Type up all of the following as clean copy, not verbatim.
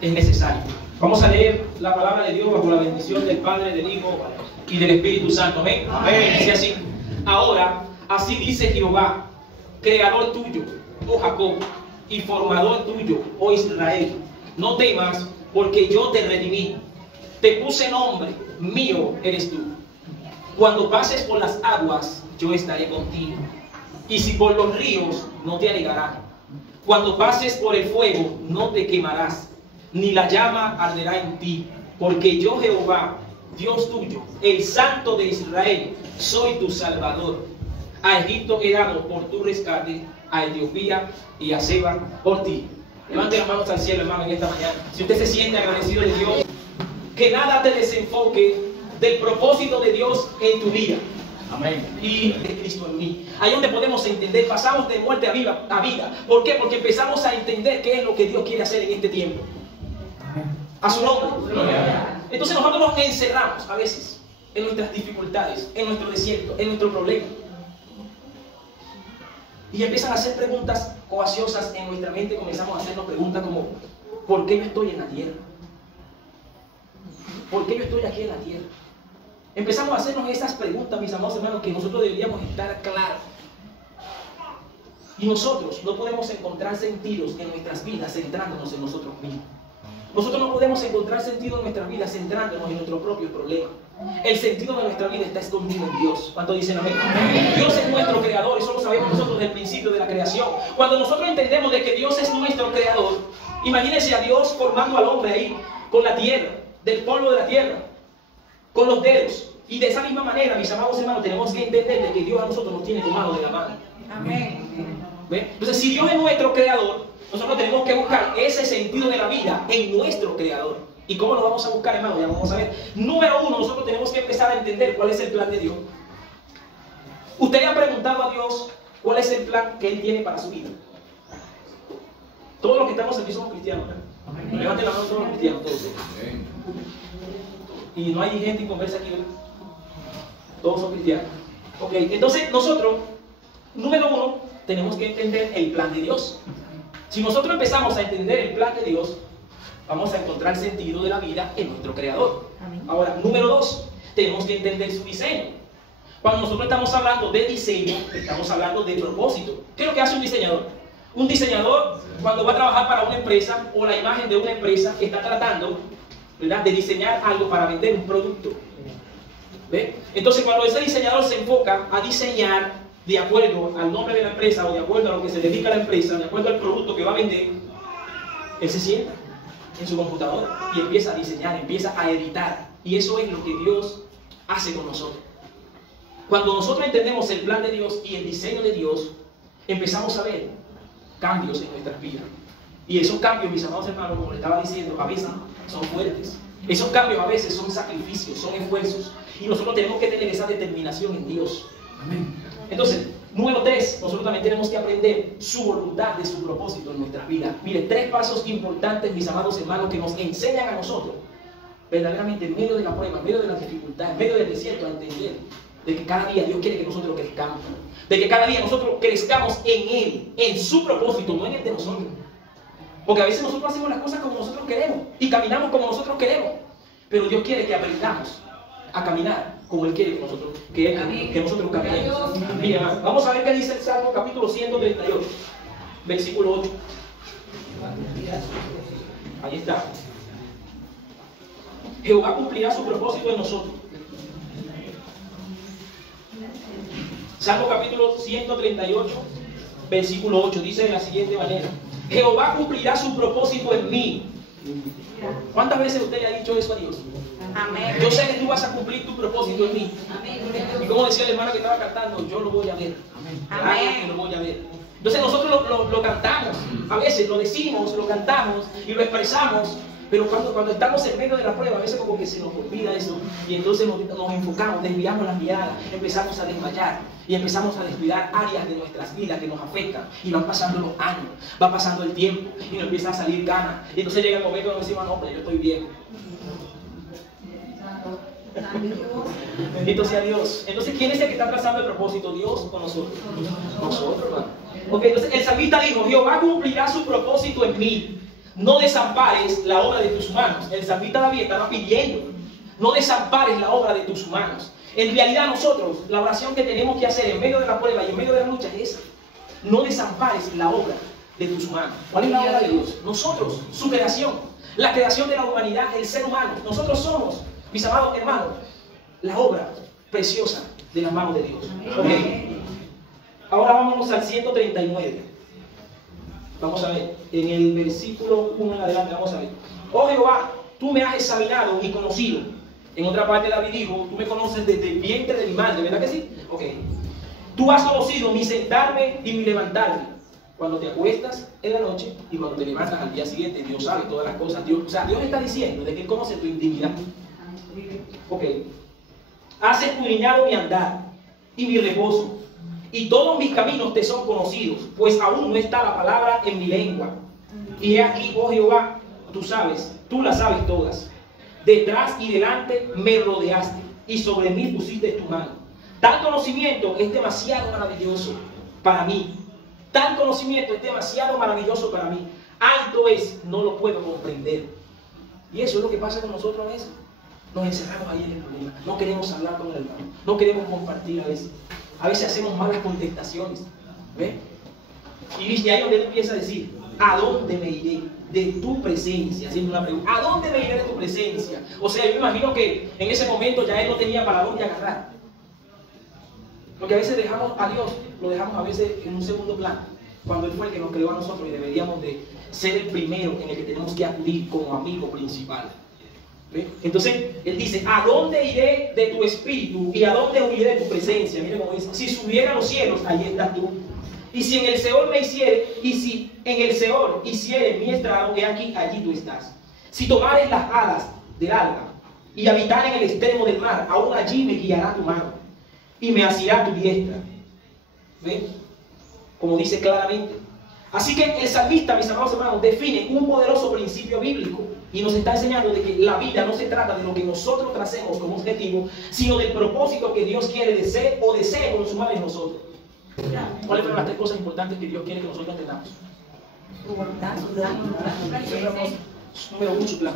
es necesario. Vamos a leer la palabra de Dios bajo la bendición del Padre, del Hijo y del Espíritu Santo. Amén. Amén. Dice así: ahora, así dice Jehová, creador tuyo, oh Jacob, y formador tuyo, oh Israel. No temas, porque yo te redimí. Te puse nombre, mío eres tú. Cuando pases por las aguas, yo estaré contigo. Y si por los ríos, no te anegarán. Cuando pases por el fuego, no te quemarás, ni la llama arderá en ti. Porque yo, Jehová, Dios tuyo, el Santo de Israel, soy tu Salvador. A Egipto he dado por tu rescate, a Etiopía y a Seba por ti. Levante las manos al cielo, hermano, en esta mañana. Si usted se siente agradecido de Dios, que nada te desenfoque del propósito de Dios en tu vida. Amén. Y de Cristo en mí. Ahí donde podemos entender, pasamos de muerte a vida. ¿Por qué? Porque empezamos a entender qué es lo que Dios quiere hacer en este tiempo. A su nombre. Entonces nosotros nos encerramos a veces en nuestras dificultades, en nuestro desierto, en nuestro problema. Y empiezan a hacer preguntas coaciosas en nuestra mente. Comenzamos a hacernos preguntas como: ¿por qué yo estoy en la tierra? ¿Por qué yo estoy aquí en la tierra? Empezamos a hacernos esas preguntas, mis amados hermanos, que nosotros deberíamos estar claros. Y nosotros no podemos encontrar sentidos en nuestras vidas centrándonos en nosotros mismos. Nosotros no podemos encontrar sentido en nuestras vidas centrándonos en nuestros propios problemas. El sentido de nuestra vida está escondido en Dios. ¿Cuántos dicen amén? Dios es nuestro creador, eso lo sabemos nosotros desde el principio de la creación. Cuando nosotros entendemos de que Dios es nuestro creador, imagínense a Dios formando al hombre ahí, con la tierra, del polvo de la tierra, con los dedos. Y de esa misma manera, mis amados hermanos, tenemos que entender de que Dios a nosotros nos tiene tomado de la mano. Amén. ¿Ven? Entonces, si Dios es nuestro creador, nosotros tenemos que buscar ese sentido de la vida en nuestro creador. ¿Y cómo lo vamos a buscar, hermano? Ya vamos a ver. Número uno, nosotros tenemos que empezar a entender cuál es el plan de Dios. ¿Usted le ha preguntado a Dios cuál es el plan que Él tiene para su vida? Todos los que estamos aquí somos cristianos, ¿verdad? Levanten la mano todos los cristianos, todos. Y no hay gente inconversa aquí, ¿verdad? Todos son cristianos. Ok, entonces nosotros, número uno, tenemos que entender el plan de Dios. Si nosotros empezamos a entender el plan de Dios, vamos a encontrar sentido de la vida en nuestro creador. Ahora, número dos, tenemos que entender su diseño. Cuando nosotros estamos hablando de diseño, estamos hablando de propósito. ¿Qué es lo que hace un diseñador? Un diseñador, cuando va a trabajar para una empresa o la imagen de una empresa, está tratando, ¿verdad?, de diseñar algo para vender un producto. ¿Ve? Entonces, cuando ese diseñador se enfoca a diseñar de acuerdo al nombre de la empresa o de acuerdo a lo que se dedica a la empresa, de acuerdo al producto que va a vender, él se sienta en su computadora y empieza a diseñar, empieza a editar. Y eso es lo que Dios hace con nosotros. Cuando nosotros entendemos el plan de Dios y el diseño de Dios, empezamos a ver cambios en nuestras vidas. Y esos cambios, mis amados hermanos, como le estaba diciendo, a veces son fuertes. Esos cambios a veces son sacrificios, son esfuerzos. Y nosotros tenemos que tener esa determinación en Dios. Amén. Entonces, número tres, nosotros también tenemos que aprender su voluntad de su propósito en nuestras vidas. Mire, tres pasos importantes, mis amados hermanos, que nos enseñan a nosotros, verdaderamente en medio de la prueba, en medio de las dificultades, en medio del desierto, a entender de que cada día Dios quiere que nosotros crezcamos. De que cada día nosotros crezcamos en Él, en su propósito, no en el de nosotros. Porque a veces nosotros hacemos las cosas como nosotros queremos y caminamos como nosotros queremos. Pero Dios quiere que aprendamos a caminar como Él quiere que nosotros caminemos. Mira, vamos a ver qué dice el Salmo capítulo 138, versículo 8. Ahí está. Jehová cumplirá su propósito en nosotros. Salmo capítulo 138, versículo 8, dice de la siguiente manera: Jehová cumplirá su propósito en mí. ¿Cuántas veces usted le ha dicho eso a Dios? Amén. Yo sé que tú vas a cumplir tu propósito en mí. Amén. Y como decía el hermano que estaba cantando, yo lo voy a ver. Amén. Lo voy a ver. Entonces nosotros lo cantamos, a veces lo decimos, lo cantamos y lo expresamos, pero cuando estamos en medio de la prueba, a veces como que se nos olvida eso, y entonces nos enfocamos, desviamos las miradas, empezamos a desmayar y empezamos a descuidar áreas de nuestras vidas que nos afectan, y van pasando los años, va pasando el tiempo y nos empieza a salir ganas, y entonces llega el momento donde decimos: no, hombre, yo estoy bien. Bendito sea Dios. Entonces, ¿quién es el que está trazando el propósito? ¿Dios o nosotros? Nosotros, hermano. Ok, entonces el salmista dijo: Jehová cumplirá su propósito en mí. no desampares la obra de tus manos. El salmista David estaba pidiendo, no desampares la obra de tus manos. En realidad nosotros, la oración que tenemos que hacer en medio de la prueba y en medio de la lucha es esa. No desampares la obra de tus manos. ¿Cuál es la obra de Dios? Nosotros, su creación, la creación de la humanidad, el ser humano. Nosotros somos, mis amados hermanos, la obra preciosa de las manos de Dios. ¿Okay? Ahora vámonos al 139. Vamos a ver, en el versículo 1 en adelante, vamos a ver. Oh Jehová, tú me has examinado y conocido. En otra parte David dijo, tú me conoces desde el vientre de mi madre, ¿verdad que sí? Ok. Tú has conocido mi sentarme y mi levantarme. Cuando te acuestas en la noche y cuando te levantas al día siguiente, Dios sabe todas las cosas. Dios, o sea, Dios está diciendo de que Él conoce tu intimidad. Ok. Has escudriñado mi andar y mi reposo, y todos mis caminos te son conocidos, pues aún no está la palabra en mi lengua. Y he aquí, oh Jehová, tú las sabes todas. Detrás y delante me rodeaste, y sobre mí pusiste tu mano. Tal conocimiento es demasiado maravilloso para mí. Tal conocimiento es demasiado maravilloso para mí. Alto es, no lo puedo comprender. Y eso es lo que pasa con nosotros a veces. Nos encerramos ahí en el problema. No queremos hablar con el hermano. No queremos compartir a veces. A veces hacemos malas contestaciones. ¿Ve? Y de ahí donde él empieza a decir, ¿a dónde me iré de tu presencia? Haciendo una pregunta, ¿a dónde me iré de tu presencia? O sea, yo me imagino que en ese momento ya él no tenía para dónde agarrar. Porque a veces dejamos a Dios, lo dejamos a veces en un segundo plano, cuando Él fue el que nos creó a nosotros y deberíamos de ser el primero en el que tenemos que acudir como amigo principal. ¿Ve? Entonces, Él dice, ¿a dónde iré de tu espíritu y a dónde huiré de tu presencia? Miren cómo dice, si subiera a los cielos, allí estás tú. Y si en el Seol me hiciere, y si en el Seol hiciere mi estrado, he aquí, allí tú estás. Si tomares las alas del alba y habitar en el extremo del mar, aún allí me guiará tu mano y me asirá tu diestra. ¿Ven? Como dice claramente. Así que el salmista, mis amados hermanos, define un poderoso principio bíblico y nos está enseñando de que la vida no se trata de lo que nosotros tracemos como objetivo, sino del propósito que Dios quiere de ser o desee consumar en nosotros. ¿Cuáles fueron las tres cosas importantes que Dios quiere que nosotros entendamos? Número uno, su plan.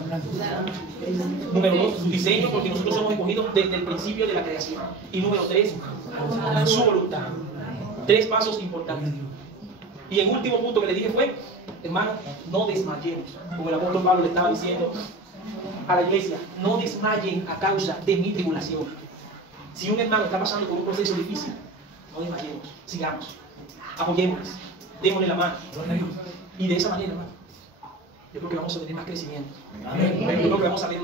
Número dos, su diseño, porque nosotros somos escogidos desde el principio de la creación. Y número tres, su voluntad. Tres pasos importantes. Y el último punto que le dije fue, hermano, no desmayemos. Como el apóstol Pablo le estaba diciendo a la iglesia, no desmayen a causa de mi tribulación. Si un hermano está pasando por un proceso difícil, no desmayemos, sigamos, apoyémosles, démosle la mano. Y de esa manera, hermano, yo creo que vamos a tener más crecimiento. Yo creo que vamos a ver más.